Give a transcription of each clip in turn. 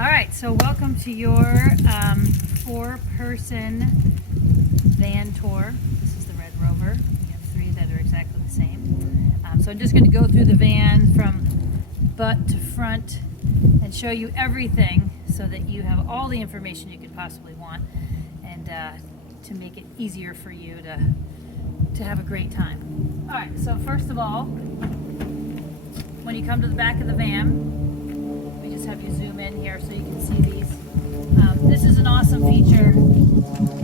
All right, so welcome to your four-person van tour. This is the Red Rover. We have three that are exactly the same. So I'm just going to go through the van from butt to front and show you everything so that you have all the information you could possibly want, and to make it easier for you to have a great time. All right, so first of all, when you come to the back of the van, we just have you zoom in here so you can see these. This is an awesome feature.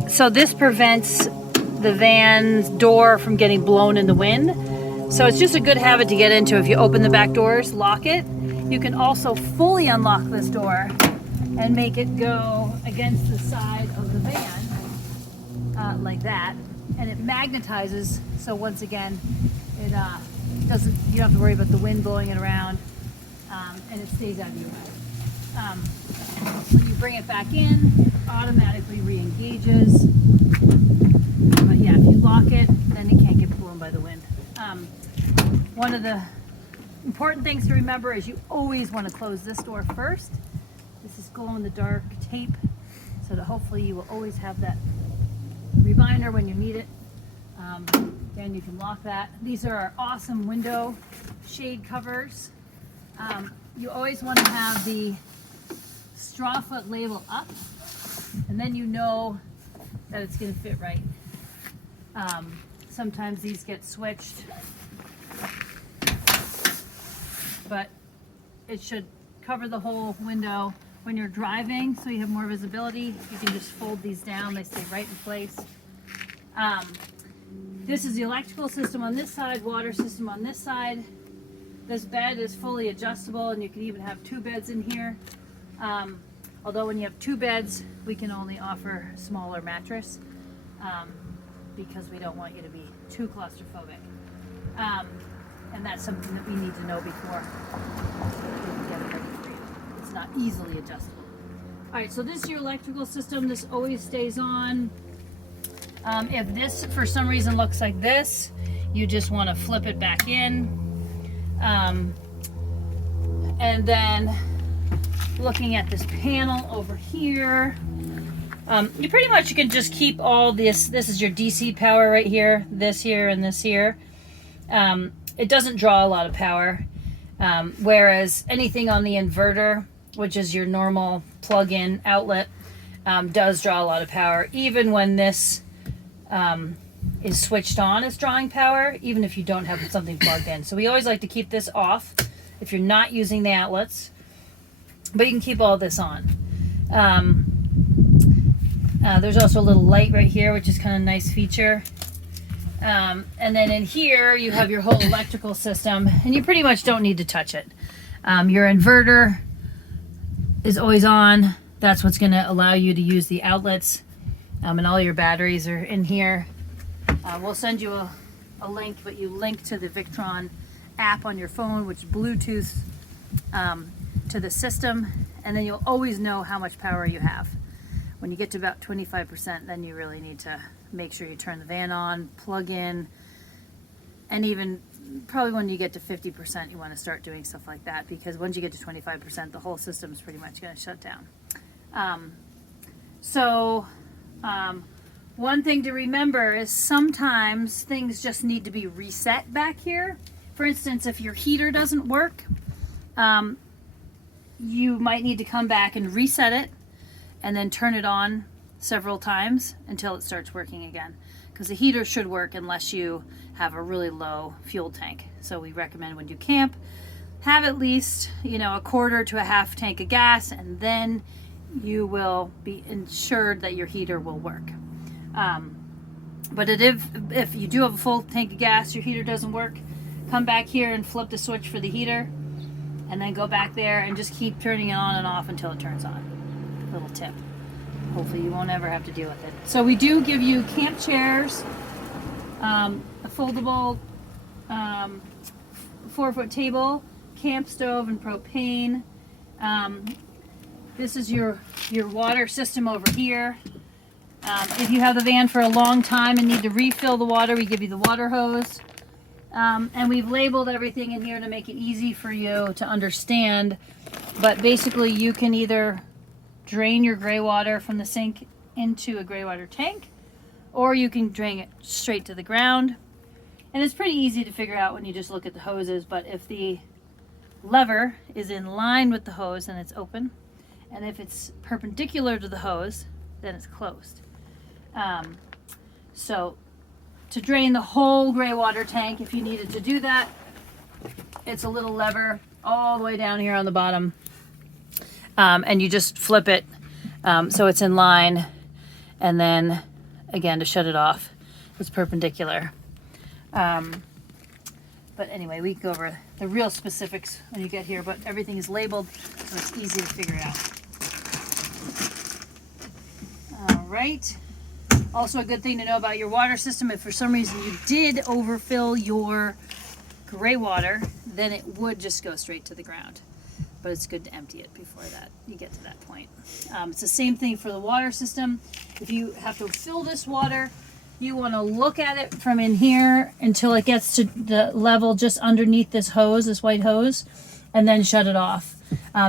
So this prevents the van's door from getting blown in the wind. So it's just a good habit to get into. If you open the back doors, lock it. You can also fully unlock this door and make it go against the side of the van, like that. And it magnetizes, so once again, it doesn't, you don't have to worry about the wind blowing it around, and it stays out of your way. When you bring it back in, it automatically re-engages. But yeah, if you lock it, then it can't get blown by the wind. One of the important things to remember is you always want to close this door first. This is glow-in-the-dark tape, so that hopefully you will always have that reminder when you need it. Again, you can lock that. These are our awesome window shade covers. You always want to have the straw foot label up, and then you know that it's going to fit right. Sometimes these get switched, but it should cover the whole window. When you're driving, so you have more visibility, you can just fold these down. They stay right in place. This is the electrical system on this side, water system on this side. This bed is fully adjustable, and you can even have two beds in here. Although when you have two beds, we can only offer smaller mattress, because we don't want you to be too claustrophobic. And that's something that we need to know before we can get it ready for you. It's not easily adjustable. All right, so this is your electrical system. This always stays on. If this for some reason looks like this, you just want to flip it back in. And then looking at this panel over here, you pretty much can just keep all this. This is your DC power right here, this here, and this here. It doesn't draw a lot of power, whereas anything on the inverter, which is your normal plug-in outlet, does draw a lot of power. Even when this is switched on, it's drawing power, even if you don't have something plugged in. So we always like to keep this off if you're not using the outlets, but you can keep all this on. There's also a little light right here, which is kind of a nice feature. And then in here, you have your whole electrical system, and you pretty much don't need to touch it. Your inverter is always on. That's what's going to allow you to use the outlets, and all your batteries are in here. We'll send you a link, but you link to the Victron app on your phone, which Bluetooth to the system, and then you'll always know how much power you have. When you get to about 25%, then you really need to make sure you turn the van on, plug in, and even probably when you get to 50%, you want to start doing stuff like that, because once you get to 25%, the whole system is pretty much going to shut down. One thing to remember is sometimes things just need to be reset back here. For instance, if your heater doesn't work, you might need to come back and reset it and then turn it on several times until it starts working again, because the heater should work unless you have a really low fuel tank. So we recommend when you camp, have at least, a quarter to a half tank of gas, and then you will be ensured that your heater will work. But if you do have a full tank of gas, your heater doesn't work, come back here and flip the switch for the heater, and then go back there and just keep turning it on and off until it turns on. Little tip. Hopefully you won't ever have to deal with it. So we do give you camp chairs, a foldable 4-foot table, camp stove, and propane. This is your water system over here. If you have the van for a long time and need to refill the water, we give you the water hose. And we've labeled everything in here to make it easy for you to understand But basically you can either drain your gray water from the sink into a gray water tank, or you can drain it straight to the ground. And it's pretty easy to figure out when you just look at the hoses, but if the lever is in line with the hose, then it's open. And if it's perpendicular to the hose, then it's closed. So to drain the whole gray water tank, if you needed to do that, it's a little lever all the way down here on the bottom. And you just flip it so it's in line. And then again, to shut it off, it's perpendicular. But anyway, we can go over the real specifics when you get here, but everything is labeled, so it's easy to figure out. All right. Also a good thing to know about your water system, if for some reason you did overfill your gray water, then it would just go straight to the ground. But it's good to empty it before that you get to that point. It's the same thing for the water system. If you have to fill this water, you want to look at it from in here until it gets to the level just underneath this hose, this white hose, and then shut it off.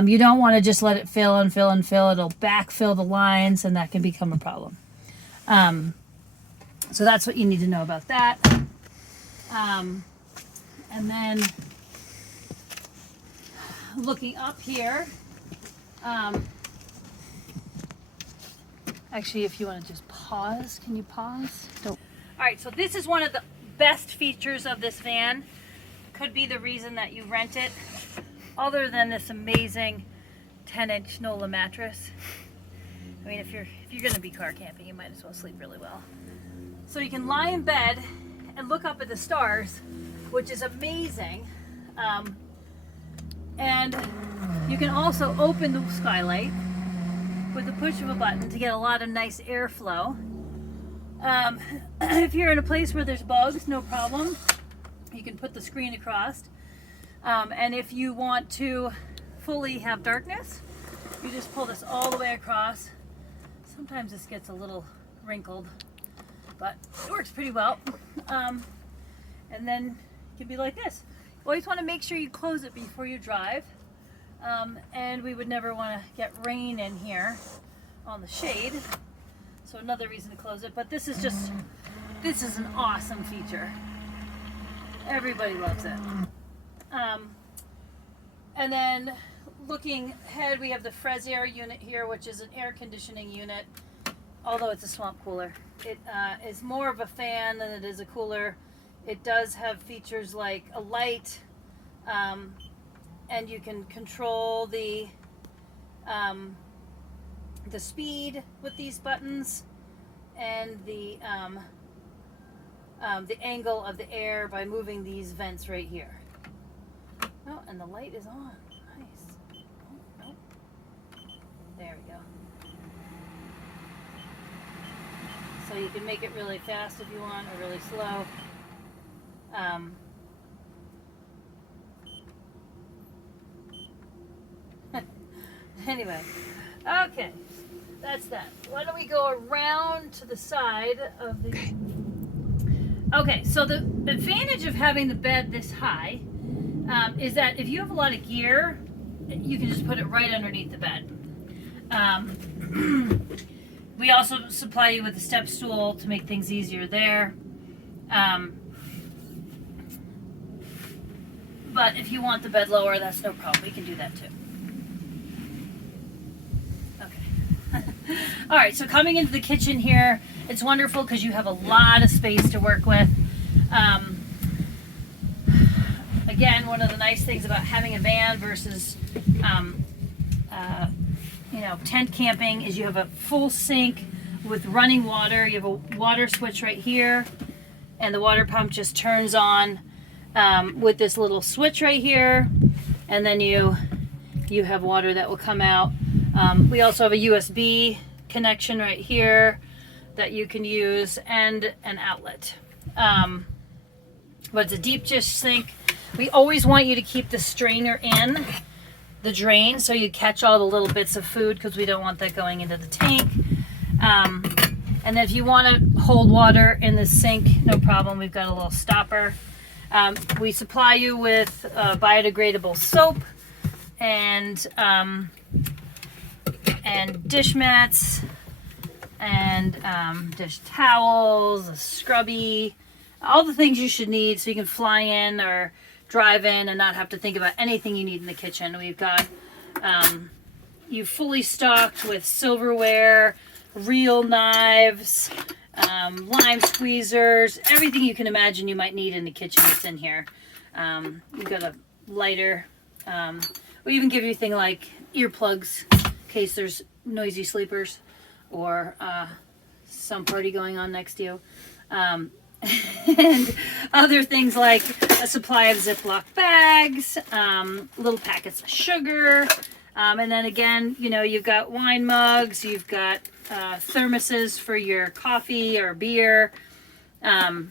You don't want to just let it fill and fill and fill. It'll backfill the lines, and that can become a problem. So that's what you need to know about that. And then looking up here, actually, if you want to just pause, can you pause? Don't. All right, so this is one of the best features of this van. Could be the reason that you rent it, other than this amazing 10-inch NOLA mattress. I mean, if you're going to be car camping, you might as well sleep really well. So you can lie in bed and look up at the stars, which is amazing. And you can also open the skylight with the push of a button to get a lot of nice airflow. If you're in a place where there's bugs, no problem. You can put the screen across. And if you want to fully have darkness, you just pull this all the way across. Sometimes this gets a little wrinkled, but it works pretty well. And then it can be like this. You always want to make sure you close it before you drive. And we would never want to get rain in here on the shade. So another reason to close it. But this is an awesome feature. Everybody loves it. And then looking ahead, we have the Fresair unit here, which is an air conditioning unit, although it's a swamp cooler. It is more of a fan than it is a cooler. It does have features like a light, and you can control the speed with these buttons, and the angle of the air by moving these vents right here. Oh, and the light is on. Nice. Oh, no. There we go. So you can make it really fast if you want, or really slow. Anyway, okay, that's that. Why don't we go around to the side of the... Okay, so the advantage of having the bed this high is that if you have a lot of gear, you can just put it right underneath the bed. We also supply you with a step stool to make things easier there. But if you want the bed lower, that's no problem. We can do that too. Okay. All right, so coming into the kitchen here, it's wonderful because you have a lot of space to work with. Again, one of the nice things about having a van versus tent camping is you have a full sink with running water. You have a water switch right here, and the water pump just turns on with this little switch right here, and then you have water that will come out. We also have a USB connection right here that you can use, and an outlet. But it's a deep dish sink. We always want you to keep the strainer in the drain so you catch all the little bits of food, because we don't want that going into the tank. And then if you want to hold water in the sink, no problem. We've got a little stopper. We supply you with biodegradable soap. and dish mats, and dish towels, a scrubby, all the things you should need so you can fly in or drive in and not have to think about anything you need in the kitchen. We've got you fully stocked with silverware, real knives, lime squeezers, everything you can imagine you might need in the kitchen is in here. We've got a lighter. We even give you things like earplugs in case there's noisy sleepers or some party going on next to you. And other things like a supply of Ziploc bags, little packets of sugar, and then again, you know, you've got wine mugs, you've got thermoses for your coffee or beer, and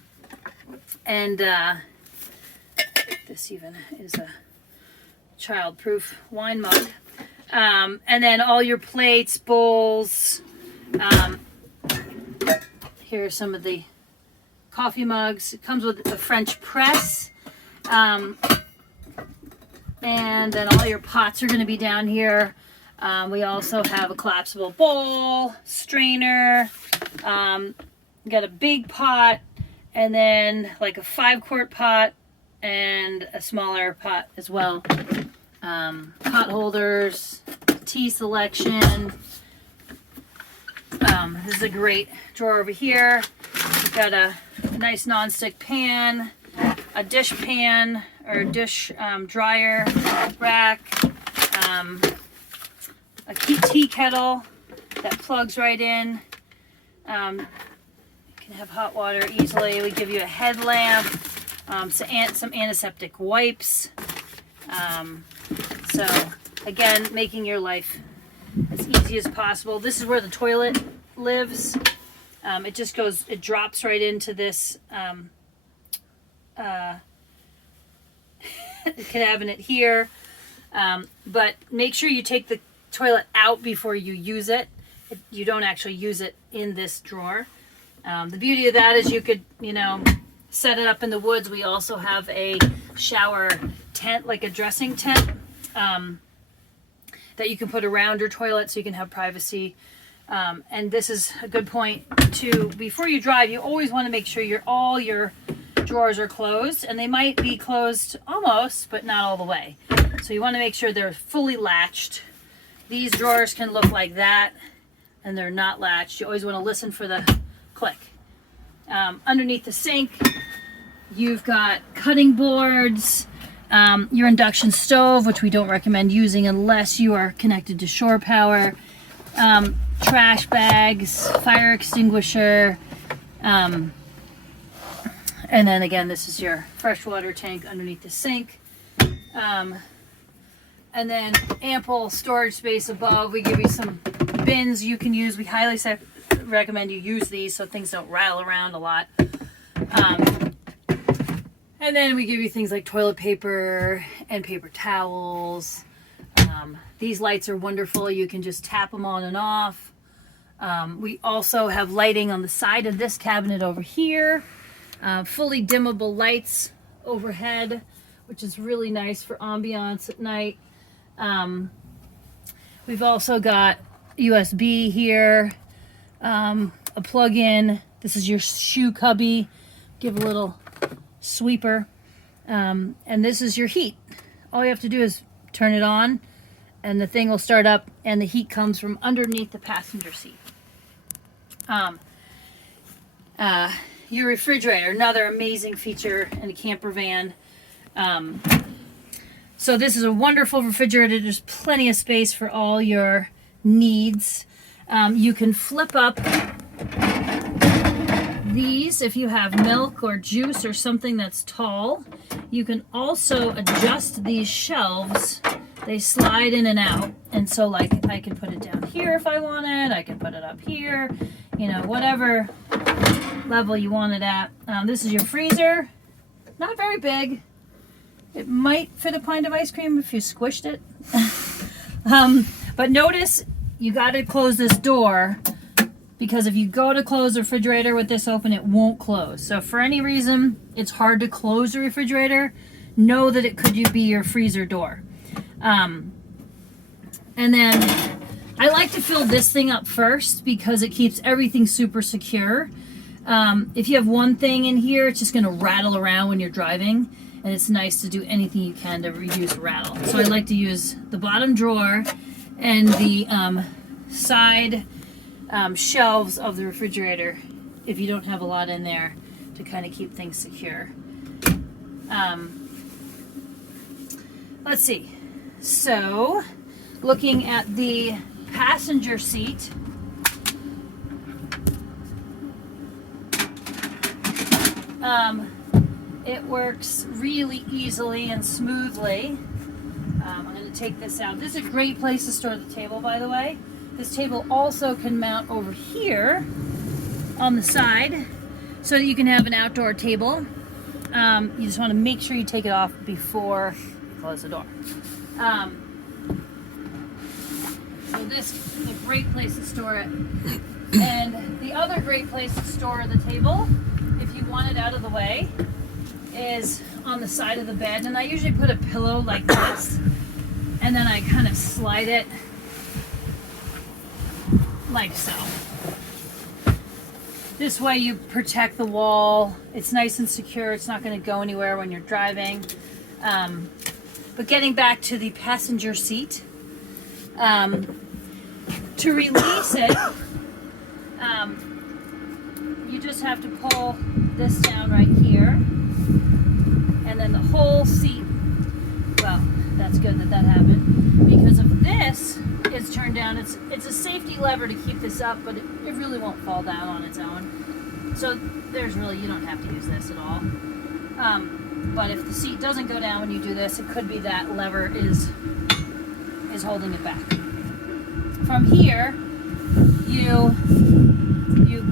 this even is a child-proof wine mug, and then all your plates, bowls. Here are some of the coffee mugs. It comes with a French press, and then all your pots are going to be down here. We also have a collapsible bowl, strainer, got a big pot, and then like a 5-quart pot and a smaller pot as well. Pot holders, tea selection. This is a great drawer over here. We've got a nice non-stick pan, a dish pan or dish dryer rack, a tea kettle that plugs right in. You can have hot water easily. We give you a headlamp, some antiseptic wipes. So again, making your life as easy as possible. This is where the toilet lives. It drops right into this cabinet here. But make sure you take the toilet out before you use it. You don't actually use it in this drawer. The beauty of that is you could, you know, set it up in the woods. We also have a shower tent, like a dressing tent, that you can put around your toilet so you can have privacy. And this is a good point too. Before you drive, you always want to make sure all your drawers are closed, and they might be closed almost, but not all the way. So you want to make sure they're fully latched. These drawers can look like that, and they're not latched. You always want to listen for the click. Underneath the sink, you've got cutting boards, your induction stove, which we don't recommend using unless you are connected to shore power, trash bags, fire extinguisher, and then again, this is your freshwater tank underneath the sink, and then ample storage space above. We give you some bins you can use. We highly recommend you use these so things don't rattle around a lot. And then we give you things like toilet paper and paper towels. These lights are wonderful. You can just tap them on and off. We also have lighting on the side of this cabinet over here. Fully dimmable lights overhead, which is really nice for ambiance at night. We've also got USB here, a plug-in. This is your shoe cubby. Give a little sweeper. And this is your heat. All you have to do is turn it on, and the thing will start up, and the heat comes from underneath the passenger seat. Your refrigerator, another amazing feature in a camper van. So this is a wonderful refrigerator. There's plenty of space for all your needs. You can flip up these if you have milk or juice or something that's tall. You can also adjust these shelves. They slide in and out, and so like I can put it down here if I want it. I can put it up here, you know, whatever level you want it at. This is your freezer. Not very big. It might fit a pint of ice cream if you squished it. But notice you got to close this door, because if you go to close the refrigerator with this open, it won't close. So if for any reason it's hard to close the refrigerator, know that it could be your freezer door. And then I like to fill this thing up first because it keeps everything super secure. If you have one thing in here, it's just going to rattle around when you're driving, and it's nice to do anything you can to reduce rattle. So I like to use the bottom drawer and the side shelves of the refrigerator, if you don't have a lot in there, to kind of keep things secure. Let's see. So, looking at the passenger seat, it works really easily and smoothly. I'm going to take this out. This is a great place to store the table, by the way. This table also can mount over here on the side so that you can have an outdoor table. You just want to make sure you take it off before you close the door. So this is a great place to store it. And the other great place to store the table, if you want it out of the way, is on the side of the bed. And I usually put a pillow like this, and then I kind of slide it like so. This way you protect the wall. It's nice and secure. It's not going to go anywhere when you're driving. But getting back to the passenger seat, to release it, you just have to pull this down right here, and then the whole seat, well, that's good that that happened, because if this is turned down, it's a safety lever to keep this up, but it really won't fall down on its own. So there's really, you don't have to use this at all. But if the seat doesn't go down when you do this, it could be that lever is holding it back. From here, you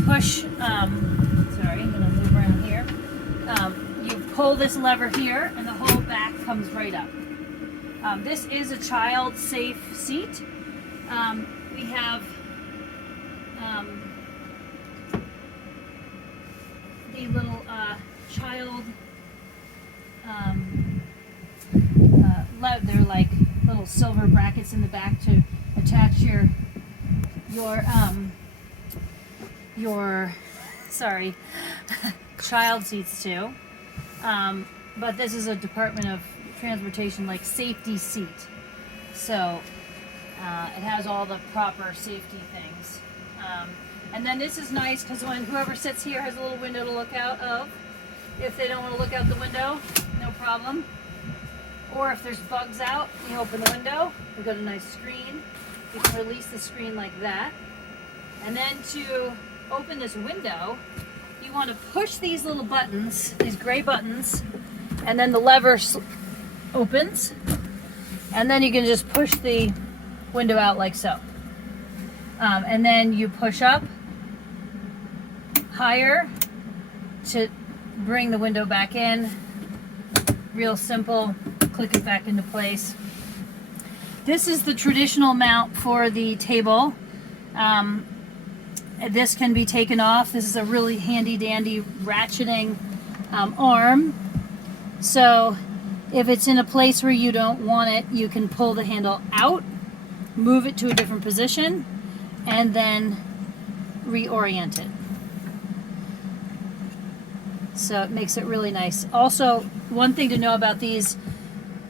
push, sorry, I'm gonna move around here. You pull this lever here and the whole back comes right up. This is a child safe seat. We have the little child, they're like little silver brackets in the back to attach your sorry, child seats to. But this is a Department of Transportation like safety seat. So it has all the proper safety things. And then this is nice because when whoever sits here has a little window to look out of. If they don't want to look out the window, no problem. Or if there's bugs out, you open the window, we've got a nice screen. You can release the screen like that. And then to open this window, you want to push these little buttons, these gray buttons, and then the lever opens. And then you can just push the window out like so. And then you push up higher to bring the window back in. Real simple. Click it back into place. This is the traditional mount for the table. This can be taken off. This is a really handy dandy ratcheting arm. So if it's in a place where you don't want it, you can pull the handle out, move it to a different position, and then reorient it. So it makes it really nice. Also, one thing to know about these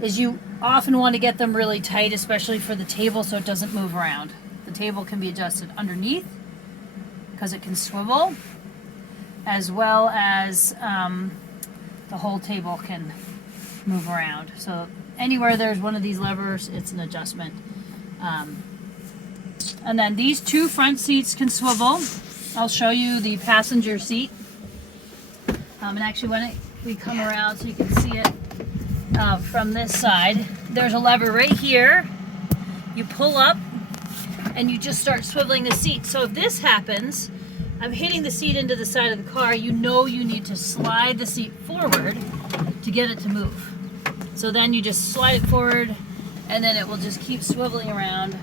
is you often want to get them really tight, especially for the table, so it doesn't move around. The table can be adjusted underneath because it can swivel, as well as the whole table can move around. So anywhere there's one of these levers, it's an adjustment. And then these two front seats can swivel. I'll show you the passenger seat. And actually when we come around so you can see it from this side, there's a lever right here. You pull up and you just start swiveling the seat. So if this happens, I'm hitting the seat into the side of the car, you know you need to slide the seat forward to get it to move. So then you just slide it forward and then it will just keep swiveling around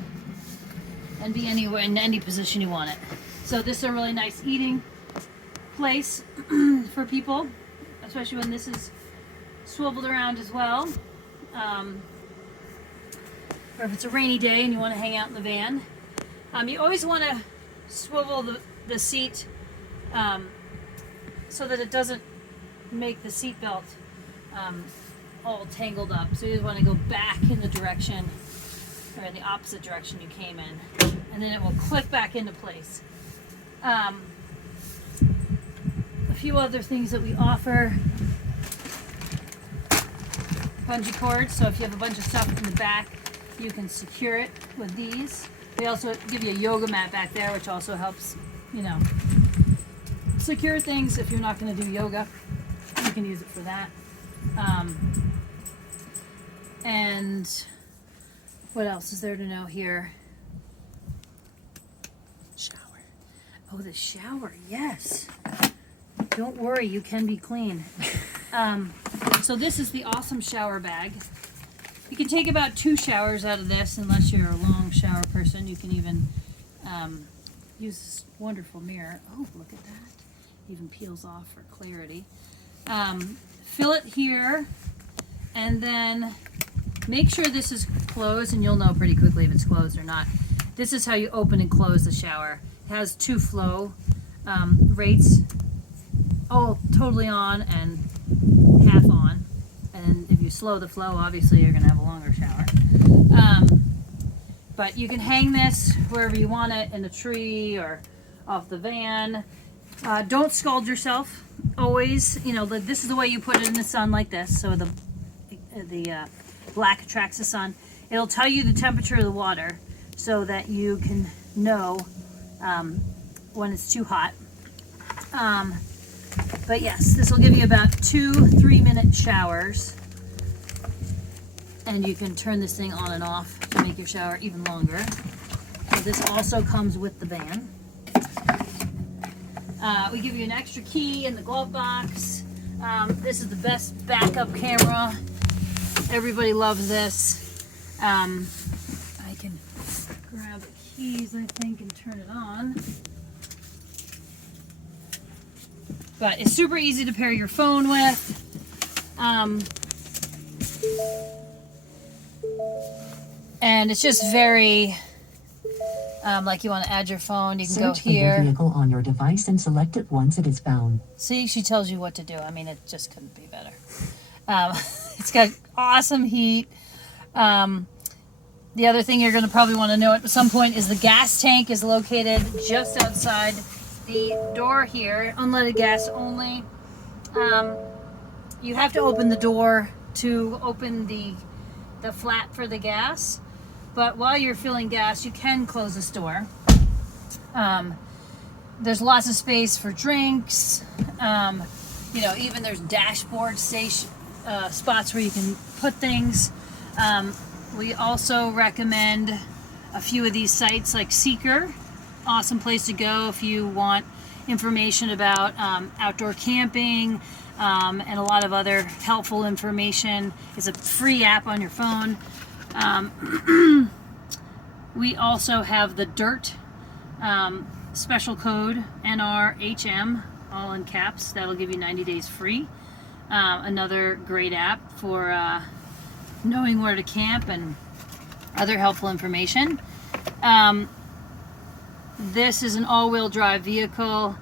and be anywhere in any position you want it. So this is a really nice eating place for people, especially when this is swiveled around as well. or if it's a rainy day and you want to hang out in the van. You always want to swivel the seat so that it doesn't make the seat belt all tangled up. So you just want to go back in the direction, or in the opposite direction you came in, and then it will click back into place. A few other things that we offer: bungee cords. So if you have a bunch of stuff in the back, you can secure it with these. We also give you a yoga mat back there, which also helps, you know, secure things. If you're not going to do yoga, you can use it for that. And what else is there to know here? Shower. Oh, the shower, yes. Don't worry, you can be clean. So this is the awesome shower bag. You can take about 2 showers out of this, unless you're a long shower person. You can even use this wonderful mirror. Oh, look at that. Even peels off for clarity. Fill it here, and then make sure this is closed, and you'll know pretty quickly if it's closed or not. This is how you open and close the shower. It has 2 flow rates, all totally on and half on. And if you slow the flow, obviously you're going to have a longer shower. But you can hang this wherever you want it, in a tree or off the van. Don't scald yourself. Always, you know, this is the way you put it in the sun, like this, so the black attracts the sun. It'll tell you the temperature of the water so that you can know when it's too hot. But yes, this will give you about 2-3 minute showers, and you can turn this thing on and off to make your shower even longer. So this also comes with the van. We give you an extra key in the glove box. This is the best backup camera. Everybody loves this. I can grab the keys, I think, and turn it on. But it's super easy to pair your phone with. And it's just very, like you want to add your phone, you can go here. Search for the vehicle on your device and select it once it is found. See, she tells you what to do. I mean, it just couldn't be better. It's got awesome heat. The other thing you're going to probably want to know at some point is the gas tank is located just outside the door here. Unleaded gas only. You have to open the door to open the flap for the gas, but while you're filling gas, you can close this door. There's lots of space for drinks. You know, even there's dashboard station spots where you can put things. We also recommend a few of these sites like Seeker. Awesome place to go if you want information about outdoor camping and a lot of other helpful information. It's a free app on your phone. We also have the DIRT special code, NRHM, all in caps. That'll give you 90 days free. Another great app for knowing where to camp and other helpful information. This is an all-wheel drive vehicle.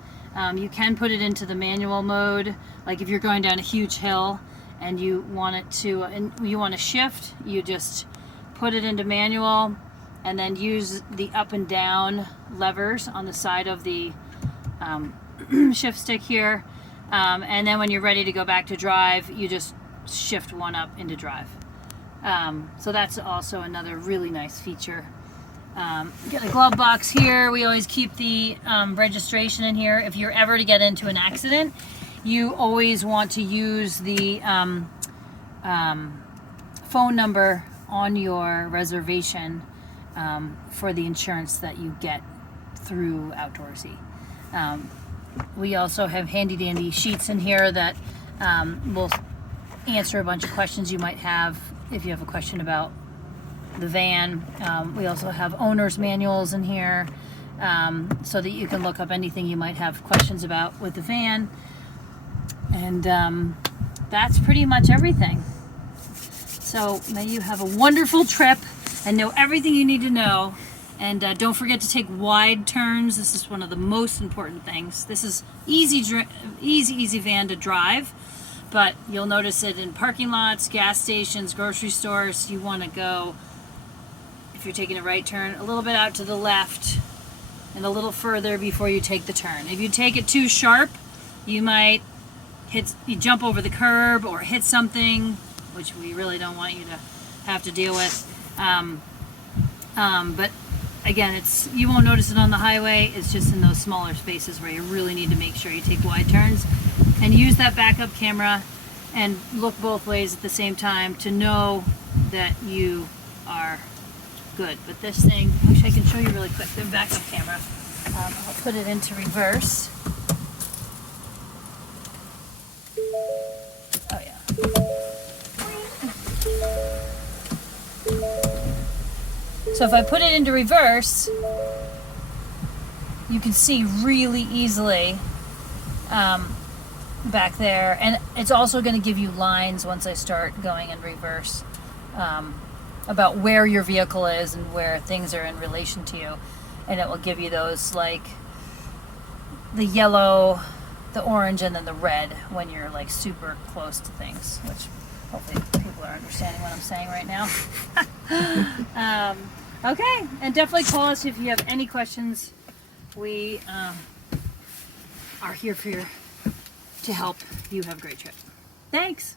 You can put it into the manual mode, like if you're going down a huge hill and you want it to, and you want to shift, you just put it into manual and then use the up and down levers on the side of the shift stick here. And then when you're ready to go back to drive, you just shift one up into drive. So that's also another really nice feature. Get a glove box here. We always keep the registration in here. If you're ever to get into an accident, you always want to use the phone number on your reservation for the insurance that you get through Outdoorsy. We also have handy dandy sheets in here that will answer a bunch of questions you might have if you have a question about the van. We also have owner's manuals in here so that you can look up anything you might have questions about with the van. And that's pretty much everything. So may you have a wonderful trip. and know everything you need to know. And don't forget to take wide turns. This is one of the most important things. This is easy van to drive, but you'll notice it in parking lots, gas stations, grocery stores. You want to go, if you're taking a right turn, a little bit out to the left and a little further before you take the turn. If you take it too sharp, you might you jump over the curb or hit something, which we really don't want you to have to deal with. But again, you won't notice it on the highway. It's just in those smaller spaces where you really need to make sure you take wide turns and use that backup camera and look both ways at the same time to know that you are good. But this thing, I wish I could show you really quick, the backup camera. I'll put it into reverse. Oh yeah. So if I put it into reverse, you can see really easily back there, and it's also going to give you lines once I start going in reverse about where your vehicle is and where things are in relation to you, and it will give you those, like the yellow, the orange, and then the red when you're like super close to things, which hopefully people are understanding what I'm saying right now. Okay, and definitely call us if you have any questions. We are here to help you have a great trip. Thanks.